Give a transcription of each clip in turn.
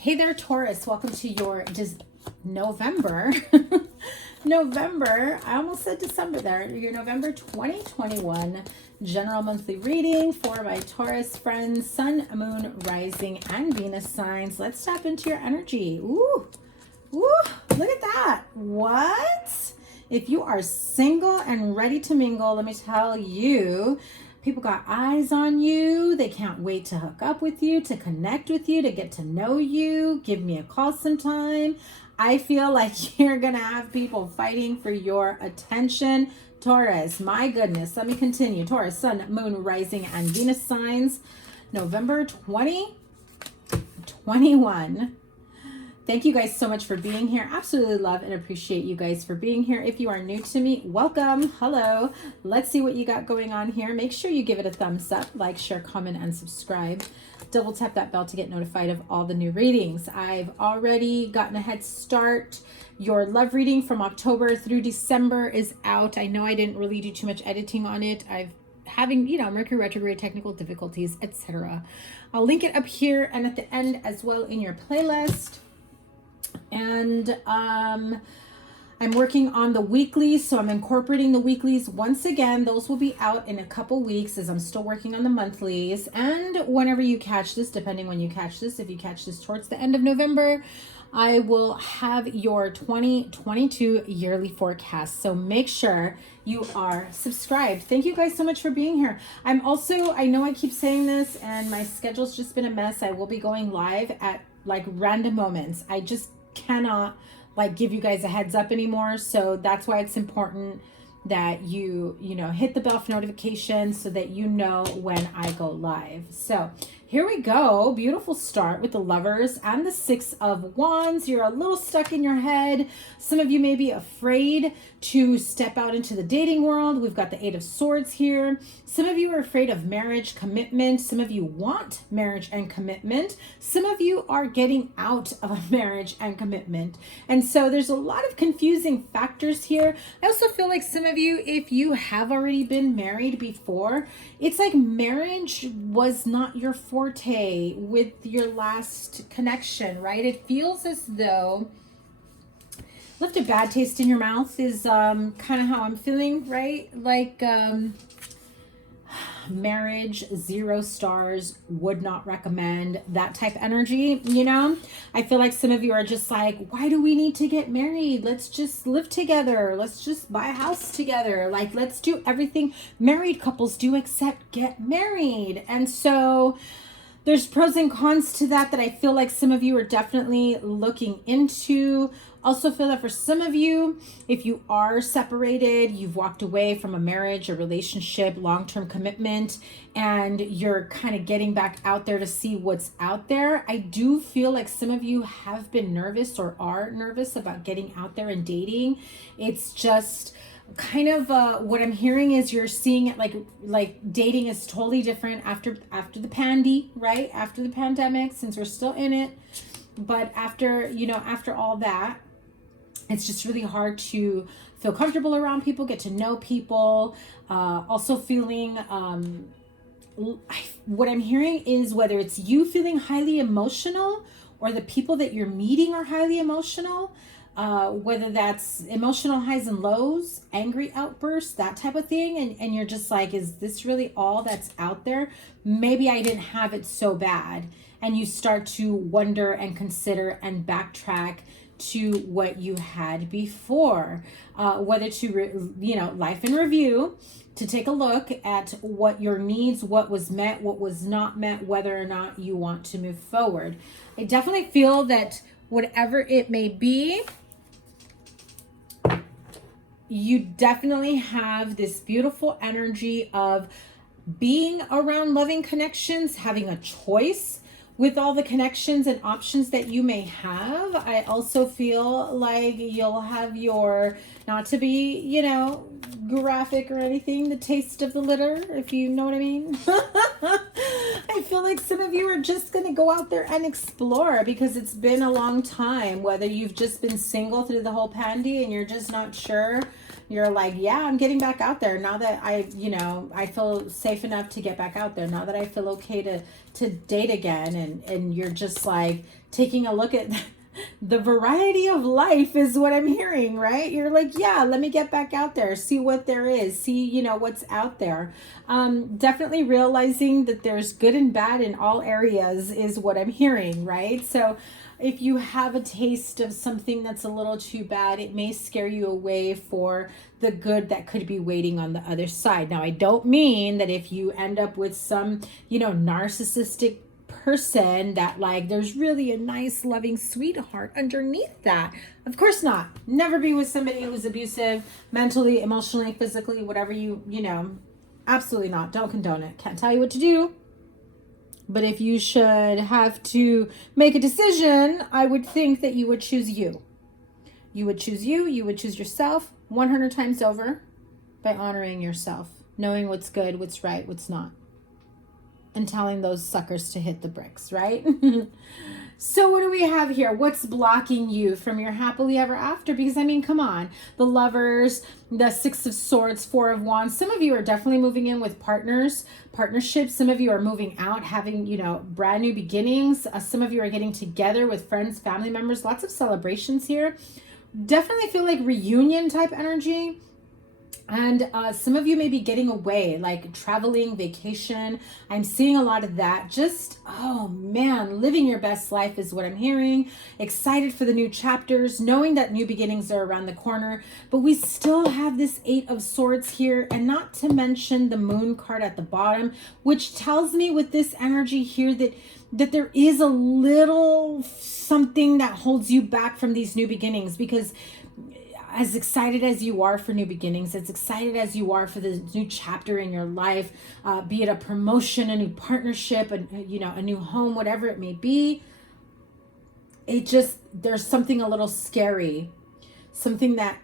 Hey there, Taurus. Welcome to your November. November. I almost said December there. Your November 2021 general monthly reading for my Taurus friends, Sun, Moon, Rising, and Venus signs. Let's tap into your energy. Ooh, ooh, look at that. What? If you are single and ready to mingle, let me tell you, people got eyes on you. They can't wait to hook up with you, to connect with you, to get to know you. Give me a call sometime. I feel like you're going to have people fighting for your attention. Taurus, my goodness. Let me continue. Taurus, Sun, Moon, Rising, and Venus signs. November 2021. Thank you guys so much for being here. Absolutely love and appreciate you guys for being here. If you are new to me, welcome. Hello. Let's see what you got going on here. Make sure you give it a thumbs up, like, share, comment, and subscribe. Double tap that bell to get notified of all the new readings. I've already gotten a head start. Your love reading from October through December is out. I know I didn't really do too much editing on it. I've having, Mercury retrograde, technical difficulties, etc. I'll link it up here and at the end as well in your playlist. And I'm working on the weeklies, so I'm incorporating the weeklies once again. Those will be out in a couple weeks as I'm still working on the monthlies. And whenever you catch this, depending when you catch this, if you catch this towards the end of November, I will have your 2022 yearly forecast. So make sure you are subscribed. Thank you guys so much for being here. I'm also, I know I keep saying this and my schedule's just been a mess. I will be going live at like random moments. I just cannot give you guys a heads up anymore. So that's why it's important that you hit the bell for notifications so that you know when I go live. So here we go. Beautiful start with the Lovers and the Six of Wands. You're a little stuck in your head. Some of you may be afraid to step out into the dating world. We've got the Eight of Swords here. Some of you are afraid of marriage, commitment. Some of you want marriage and commitment. Some of you are getting out of a marriage and commitment. And so there's a lot of confusing factors here. I also feel like some of you, if you have already been married before, it's like marriage was not your forte with your last connection, right? It feels as though left a bad taste in your mouth is kind of how I'm feeling, right? Like marriage, 0 stars, would not recommend, that type of energy, I feel like some of you are just like, why do we need to get married? Let's just live together. Let's just buy a house together. Like, let's do everything married couples do except get married. And so there's pros and cons to that I feel like some of you are definitely looking into. Also feel that for some of you, if you are separated, you've walked away from a marriage, a relationship, long-term commitment, and you're kind of getting back out there to see what's out there. I do feel like some of you have been nervous or are nervous about getting out there and dating. It's just kind of what I'm hearing is you're seeing it like dating is totally different after the pandy, right? After the pandemic, since we're still in it. But after all that, it's just really hard to feel comfortable around people, get to know people. Also feeling, what I'm hearing is whether it's you feeling highly emotional or the people that you're meeting are highly emotional, whether that's emotional highs and lows, angry outbursts, that type of thing. And you're just like, is this really all that's out there? Maybe I didn't have it so bad. And you start to wonder and consider and backtrack to what you had before, whether to, life in review, to take a look at what your needs, what was met, what was not met, whether or not you want to move forward. I definitely feel that whatever it may be, you definitely have this beautiful energy of being around loving connections, having a choice with all the connections and options that you may have. I also feel like you'll have your, not to be, graphic or anything, the taste of the litter, if you know what I mean. I feel like some of you are just going to go out there and explore because it's been a long time, whether you've just been single through the whole pandy and you're just not sure, You're like, yeah, I'm getting back out there now that I feel safe enough to get back out there. Now that I feel okay to date again. And you're just like taking a look at the variety of life is what I'm hearing, right? You're like, yeah, let me get back out there, see what there is, see, what's out there. Definitely realizing that there's good and bad in all areas is what I'm hearing, right? So if you have a taste of something that's a little too bad, it may scare you away for the good that could be waiting on the other side. Now, I don't mean that if you end up with some, narcissistic person that like there's really a nice loving sweetheart underneath that. Of course not. Never be with somebody who's abusive mentally, emotionally, physically, whatever absolutely not. Don't condone it. Can't tell you what to do. But if you should have to make a decision, I would think that you would choose you. You would choose you. You would choose yourself 100 times over by honoring yourself, knowing what's good, what's right, what's not, and telling those suckers to hit the bricks, right? So what do we have here? What's blocking you from your happily ever after? Because come on, the Lovers, the Six of Swords, Four of Wands. Some of you are definitely moving in with partnerships. Some of you are moving out, having, brand new beginnings. Some of you are getting together with friends, family members, lots of celebrations here. Definitely feel like reunion type energy. And some of you may be getting away, like traveling, vacation. I'm seeing a lot of that. Just, oh man, living your best life is what I'm hearing. Excited for the new chapters, knowing that new beginnings are around the corner. But we still have this Eight of Swords here, and not to mention the Moon card at the bottom, which tells me with this energy here that there is a little something that holds you back from these new beginnings. Because as excited as you are for new beginnings, as excited as you are for the new chapter in your life, be it a promotion, a new partnership, a new home, whatever it may be, there's something a little scary, something that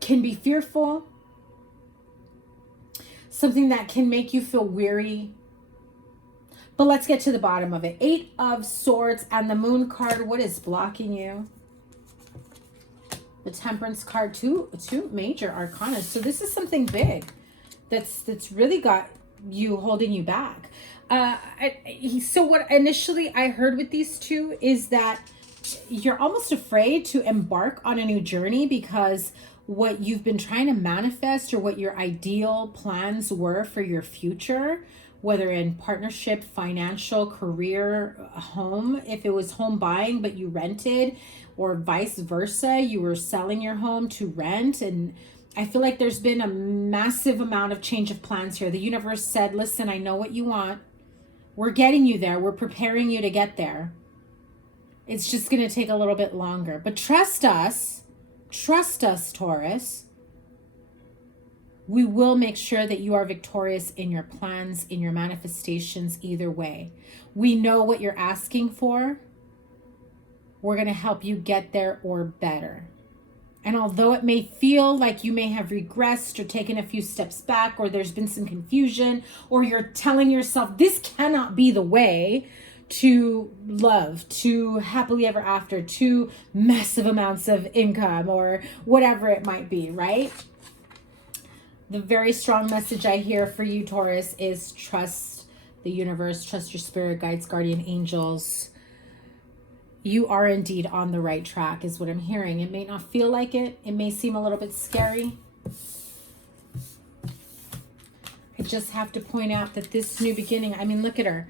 can be fearful, something that can make you feel weary. But let's get to the bottom of it. Eight of Swords and the Moon card. What is blocking you? The Temperance card, two major arcana. So this is something big that's really got you holding you back. So what initially I heard with these two is that you're almost afraid to embark on a new journey because what you've been trying to manifest or what your ideal plans were for your future, whether in partnership, financial, career, home, if it was home buying but you rented, or vice versa, you were selling your home to rent. And I feel like there's been a massive amount of change of plans here. The universe said, listen, I know what you want. We're getting you there. We're preparing you to get there. It's just going to take a little bit longer. But trust us, Taurus. We will make sure that you are victorious in your plans, in your manifestations, either way. We know what you're asking for. We're going to help you get there or better. And although it may feel like you may have regressed or taken a few steps back, or there's been some confusion, or you're telling yourself this cannot be the way to love, to happily ever after, to massive amounts of income, or whatever it might be, right? The very strong message I hear for you, Taurus, is trust the universe, trust your spirit guides, guardian angels. You are indeed on the right track is what I'm hearing. It may not feel like it. It may seem a little bit scary. I just have to point out that this new beginning, look at her.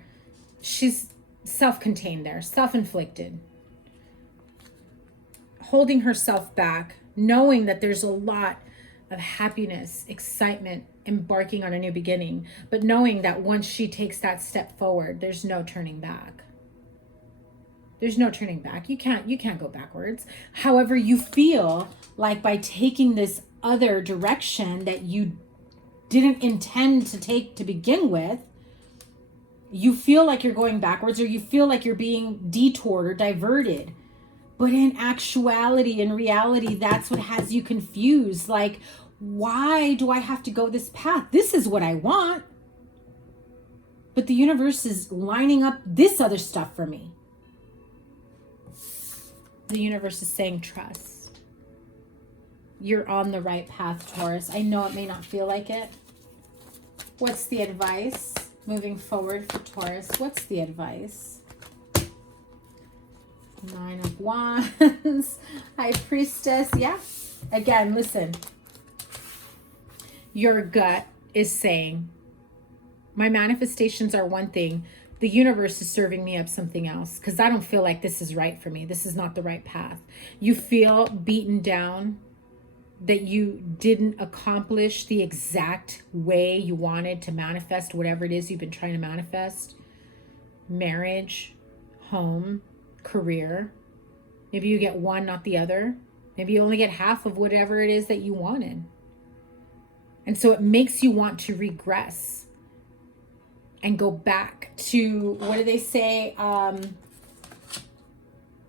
She's self-contained there, self-inflicted. Holding herself back, knowing that there's a lot of happiness, excitement, embarking on a new beginning, but knowing that once she takes that step forward, there's no turning back. There's no turning back. You can't go backwards. However, you feel like by taking this other direction that you didn't intend to take to begin with, you feel like you're going backwards, or you feel like you're being detoured or diverted. But in actuality, in reality, that's what has you confused. Like, why do I have to go this path? This is what I want. But the universe is lining up this other stuff for me. The universe is saying trust. You're on the right path, Taurus. I know it may not feel like it. What's the advice moving forward for Taurus? What's the advice? 9 of Wands. High Priestess. Yeah. Again, listen. Your gut is saying, my manifestations are one thing. The universe is serving me up something else because I don't feel like this is right for me. This is not the right path. You feel beaten down that you didn't accomplish the exact way you wanted to manifest whatever it is you've been trying to manifest. Marriage, home, career. Maybe you get one, not the other. Maybe you only get half of whatever it is that you wanted. And so it makes you want to regress and go back to, what do they say?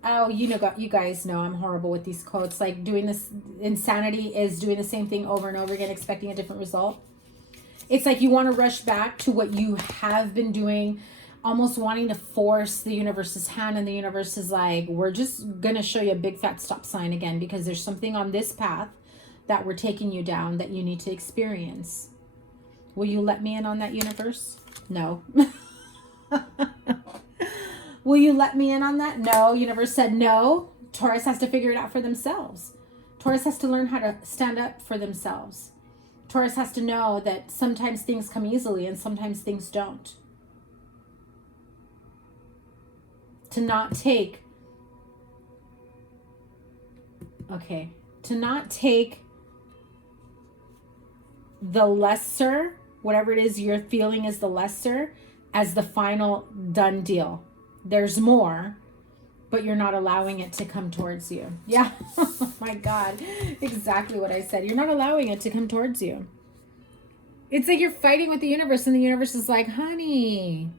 Oh, you guys know I'm horrible with these quotes. Like doing this, insanity is doing the same thing over and over again, expecting a different result. It's like you want to rush back to what you have been doing, almost wanting to force the universe's hand, and the universe is like, we're just going to show you a big fat stop sign again because there's something on this path that we're taking you down that you need to experience. Will you let me in on that, universe? No. Will you let me in on that? No. Universe said no. Taurus has to figure it out for themselves. Taurus has to learn how to stand up for themselves. Taurus has to know that sometimes things come easily and sometimes things don't. To not take the lesser, whatever it is you're feeling is the lesser, as the final done deal. There's more, but you're not allowing it to come towards you. Yeah. Oh my God. Exactly what I said. You're not allowing it to come towards you. It's like you're fighting with the universe, and the universe is like, honey,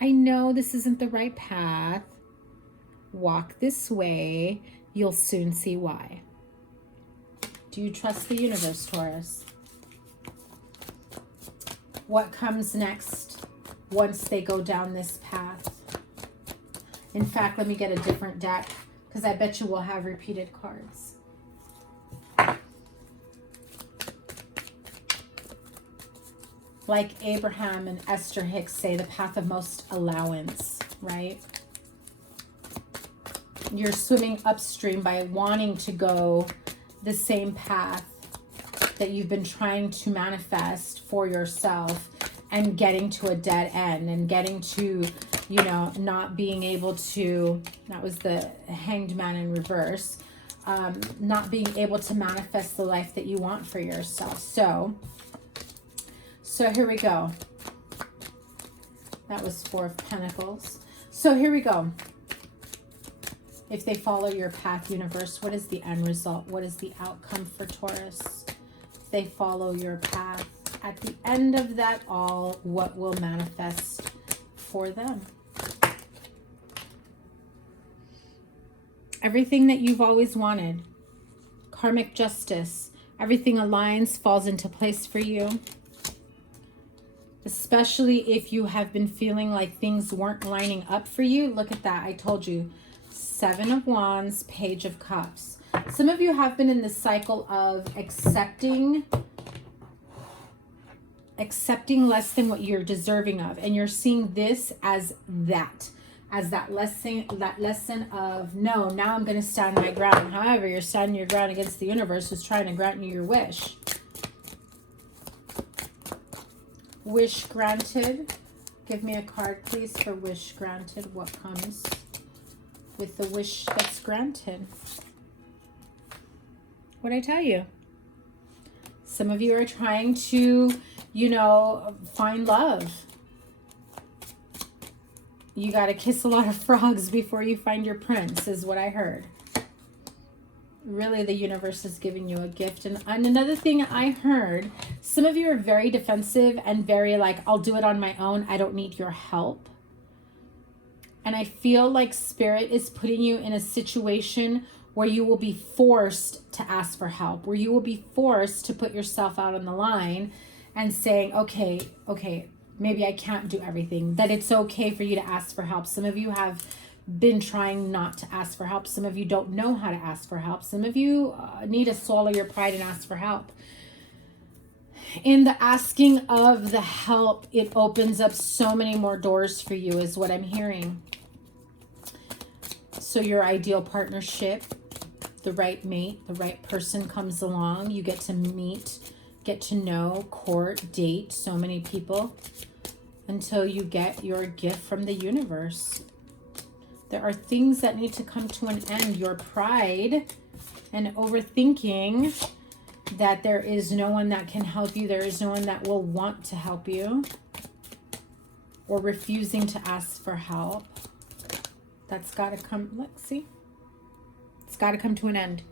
I know this isn't the right path. Walk this way. You'll soon see why. Do you trust the universe, Taurus? What comes next once they go down this path? In fact, let me get a different deck because I bet you will have repeated cards. Like Abraham and Esther Hicks say, the path of most allowance, right? You're swimming upstream by wanting to go the same path that you've been trying to manifest for yourself, and getting to a dead end and getting to, you know, not being able to, that was the Hanged Man in reverse, not being able to manifest the life that you want for yourself. So here we go. That was 4 of Pentacles. So here we go. If they follow your path, universe, what is the end result? What is the outcome for Taurus? If they follow your path, at the end of that all, what will manifest for them? Everything that you've always wanted. Karmic justice. Everything aligns, falls into place for you. Especially if you have been feeling like things weren't lining up for you. Look at that. I told you. 7 of Wands, Page of Cups. Some of you have been in this cycle of accepting less than what you're deserving of, and you're seeing this as that lesson of, no, now I'm going to stand my ground. However, you're standing your ground against the universe who's trying to grant you your wish. Wish granted. Give me a card, please, for wish granted. What comes with the wish that's granted? What'd I tell you? Some of you are trying to, you know, find love. You got to kiss a lot of frogs before you find your prince, is what I heard. Really, the universe is giving you a gift. And another thing I heard, some of you are very defensive and very like, I'll do it on my own. I don't need your help. And I feel like Spirit is putting you in a situation where you will be forced to ask for help, where you will be forced to put yourself out on the line and saying, okay, maybe I can't do everything, that it's okay for you to ask for help. Some of you have been trying not to ask for help. Some of you don't know how to ask for help. Some of you need to swallow your pride and ask for help. In the asking of the help, it opens up so many more doors for you, is what I'm hearing. So your ideal partnership, the right mate, the right person comes along. You get to meet, get to know, court, date so many people until you get your gift from the universe. There are things that need to come to an end. Your pride and overthinking that there is no one that can help you. There is no one that will want to help you. Or refusing to ask for help. That's got to come, let's see. It's got to come to an end.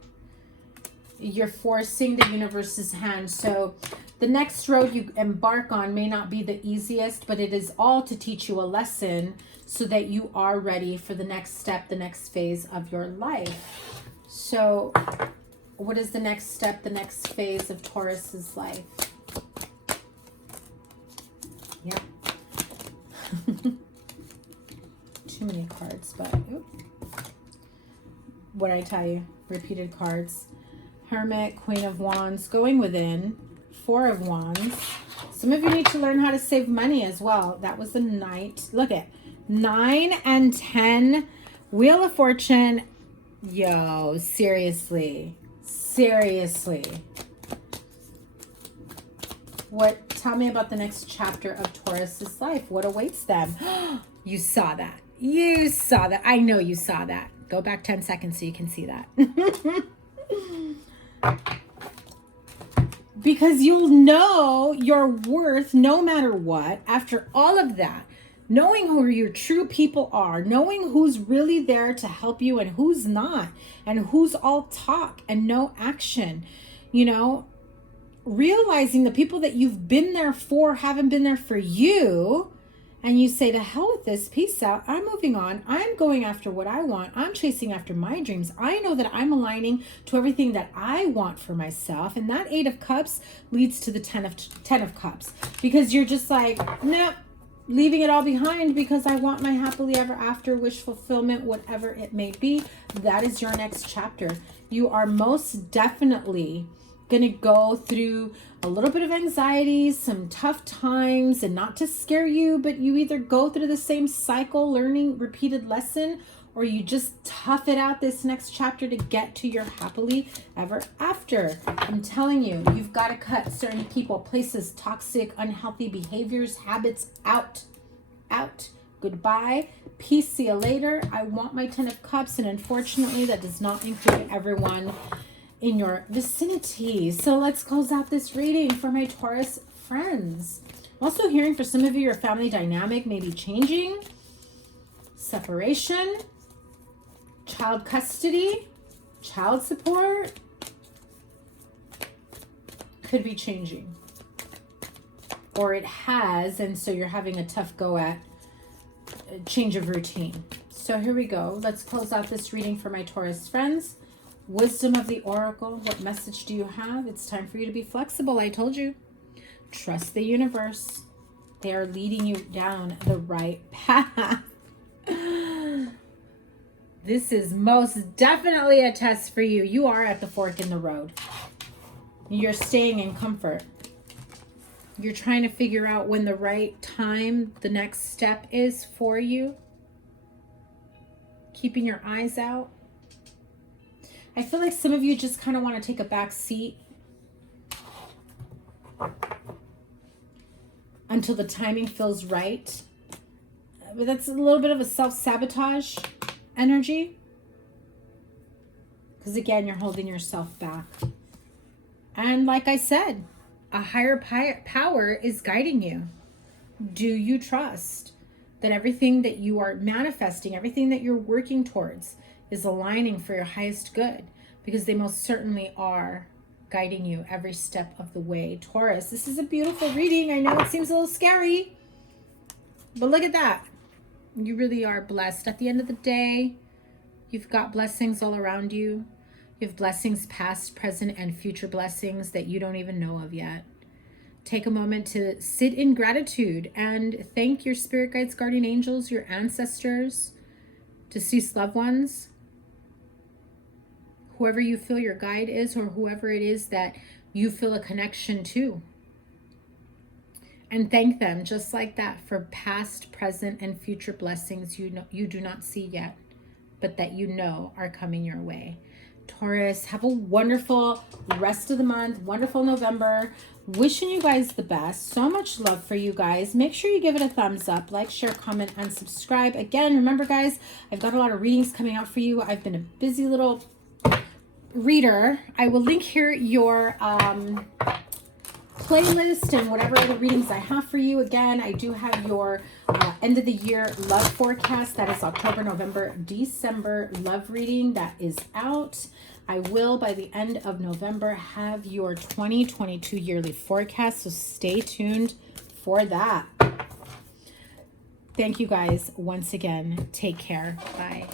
You're forcing the universe's hand. So the next road you embark on may not be the easiest, but it is all to teach you a lesson so that you are ready for the next step, the next phase of your life. So what is the next step, the next phase of Taurus's life? Yep. Too many cards, but what did I tell you? Repeated cards. Hermit, Queen of Wands, going within, Four of Wands. Some of you need to learn how to save money as well. That was the Knight. Look at 9 and 10. Wheel of Fortune. Yo, seriously. Seriously. What? Tell me about the next chapter of Taurus's life. What awaits them? You saw that. You saw that. I know you saw that. Go back 10 seconds so you can see that. Because you'll know your worth no matter what. After all of that, knowing who your true people are, knowing who's really there to help you and who's not, and who's all talk and no action, you know, realizing the people that you've been there for haven't been there for you. And you say, to hell with this, peace out, I'm moving on, I'm going after what I want, I'm chasing after my dreams, I know that I'm aligning to everything that I want for myself. And that 8 of Cups leads to the 10 of Cups, because you're just like, nope, leaving it all behind because I want my happily ever after, wish fulfillment, whatever it may be. That is your next chapter. You are most definitely going to go through a little bit of anxiety, some tough times, and not to scare you, but you either go through the same cycle, learning repeated lesson, or you just tough it out this next chapter to get to your happily ever after. I'm telling you, you've got to cut certain people, places, toxic, unhealthy behaviors, habits out. Goodbye. Peace. See you later. I want my 10 of Cups, and unfortunately, that does not include everyone in your vicinity. So let's close out this reading for my Taurus friends. I'm also hearing for some of you, your family dynamic may be changing. Separation, child custody, child support could be changing. Or it has, and so you're having a tough go at a change of routine. So here we go. Let's close out this reading for my Taurus friends. Wisdom of the Oracle. What message do you have? It's time for you to be flexible. I told you. Trust the universe. They are leading you down the right path. This is most definitely a test for you. You are at the fork in the road. You're staying in comfort. You're trying to figure out when the right time, the next step is for you. Keeping your eyes out. I feel like some of you just kind of want to take a back seat until the timing feels right. But that's a little bit of a self-sabotage energy. Because again, you're holding yourself back. And like I said, a higher power is guiding you. Do you trust that everything that you are manifesting, everything that you're working towards is aligning for your highest good? Because they most certainly are guiding you every step of the way. Taurus, this is a beautiful reading. I know it seems a little scary, but look at that. You really are blessed. At the end of the day, you've got blessings all around you. You have blessings past, present, and future blessings that you don't even know of yet. Take a moment to sit in gratitude and thank your spirit guides, guardian angels, your ancestors. deceased loved ones, whoever you feel your guide is, or whoever it is that you feel a connection to. And thank them just like that for past, present, and future blessings you do not see yet, but that you know are coming your way. Taurus, have a wonderful rest of the month, wonderful November. Wishing you guys the best. So much love for you guys. Make sure you give it a thumbs up, like, share, comment, and subscribe. Again, remember guys, I've got a lot of readings coming out for you. I've been a busy little reader. I will link here your playlist and whatever other readings I have for you. Again, I do have your end of the year love forecast. That is October, November, December love reading that is out. I will, by the end of November, have your 2022 yearly forecast, so stay tuned for that. Thank you guys once again. Take care. Bye.